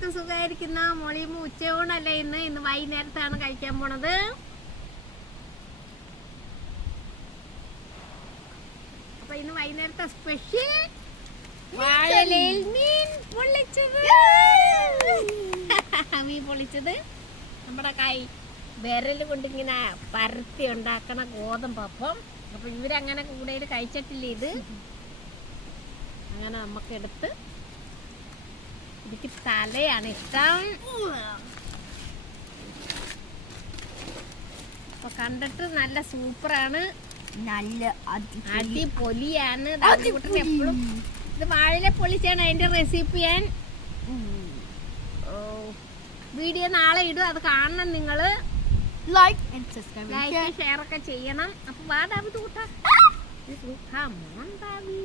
എല്ലാവർക്കും സുഖമായിരിക്കുന്ന. മൊളിയും ഉച്ചയൂണല്ലേ ഇന്ന്. ഇന്ന് വൈകുന്നേരത്താണ് കഴിക്കാൻ പോണത്. അപ്പൊ ഇന്ന് വൈകുന്നേരത്തെ സ്പെഷ്യൽ വാഴലയിൽ മീൻ പൊള്ളിച്ചത് മീൻ പൊള്ളിച്ചത് നമ്മുടെ കൈ വിരൽ കൊണ്ടിങ്ങനെ പരത്തി ഉണ്ടാക്കണ ഗോതമ്പപ്പം അപ്പൊ. ഇവരങ്ങനെ കൂടുതൽ കഴിച്ചിട്ടില്ല ഇത്? അങ്ങനെ നമുക്ക് എടുത്ത് എനിക്ക് തലയാണ് ഇഷ്ടം. അപ്പൊ കണ്ടിട്ട് നല്ല സൂപ്പറാണ്. നല്ല അടിപൊളിയാണ്. എപ്പോഴും ഇത് വാഴയിലെ പൊളിച്ചാണ് അതിന്റെ റെസിപ്പി ഞാൻ. വീഡിയോ നാളെ ഇടും. അത് കാണണം നിങ്ങൾ. ലൈക്ക് ലൈക്ക് ഷെയർ ഒക്കെ ചെയ്യണം. അപ്പൊ വാ ദാവി കൂട്ടാ. Come on, Davi.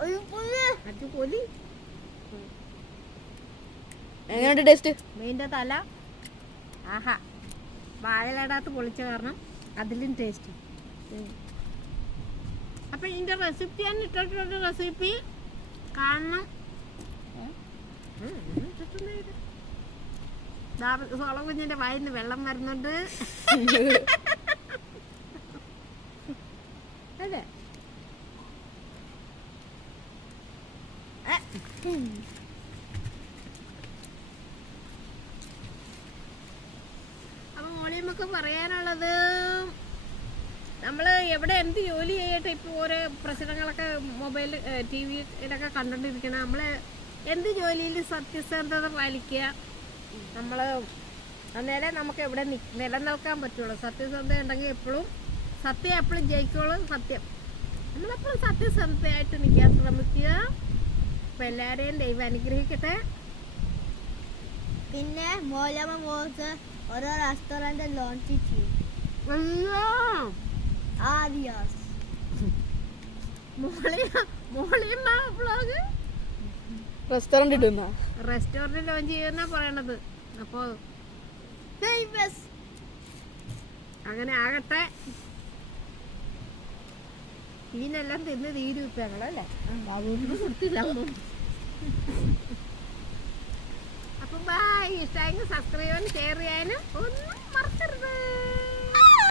അടിപൊളി. എങ്ങനെയുണ്ട് ടേസ്റ്റ് മീന്റെ തല? ആഹാ. വാഴലടാത്ത് പൊളിച്ച കാരണം അതിലും ടേസ്റ്റ് അപ്പൊ ഇതിന്റെ റെസിപ്പി ഞാൻ ഇട്ടിട്ടുള്ള റെസിപ്പി കാണണം. ഉം, ഉം, ഇട്ടിട്ടുണ്ട് ഇത്. ദാ സോളം കുഞ്ഞിന്റെ വായിന്ന് വെള്ളം വരുന്നുണ്ട്. അപ്പൊ മോളിയമ്മക്ക് പറയാനുള്ളത് നമ്മൾ എവിടെ എന്ത് ജോലി ചെയ്യട്ടെ ഇപ്പോൾ ഓരോ പ്രശ്നങ്ങളൊക്കെ മൊബൈൽ ടി വിയിലൊക്കെ കണ്ടുകൊണ്ടിരിക്കണം നമ്മൾ എന്ത് ജോലിയിൽ സത്യസന്ധത പാലിക്കുക നമ്മൾ അന്നേരം നമുക്ക് എവിടെ നിലനിൽക്കാൻ പറ്റുള്ളൂ. സത്യസന്ധത ഉണ്ടെങ്കിൽ എപ്പോഴും സത്യം എപ്പോഴും ജയിക്കുള്ളൂ സത്യം. നമ്മളെപ്പോഴും സത്യസന്ധതയായിട്ട് നിൽക്കാൻ ശ്രമിക്കുക അപ്പം എല്ലാവരെയും ദൈവം അനുഗ്രഹിക്കട്ടെ. പിന്നെ മോലമ്മ മോസ് ഓരോ റെസ്റ്റോറന്റ് ലോഞ്ച് ചെയ്യും. ആദിയാസ് റെസ്റ്റോറന്റ് ഇടുന്ന? റെസ്റ്റോറന്റ് ലോഞ്ച് ചെയ്യുന്ന പറയണത്. അപ്പോൾ ഫേമസ് അങ്ങനെ ആകട്ടെ. മീനെല്ലാം തിന്ന് തീരും ഇപ്പൊ ഞങ്ങളല്ലേ? കൊടുത്തില്ല. അപ്പം ബൈ ഇഷ്ടമായെങ്കിൽ സബ്സ്ക്രൈബ് ചെയ്യാനും ഷെയർ ചെയ്യാനും ഒന്നും മറക്കരുത്.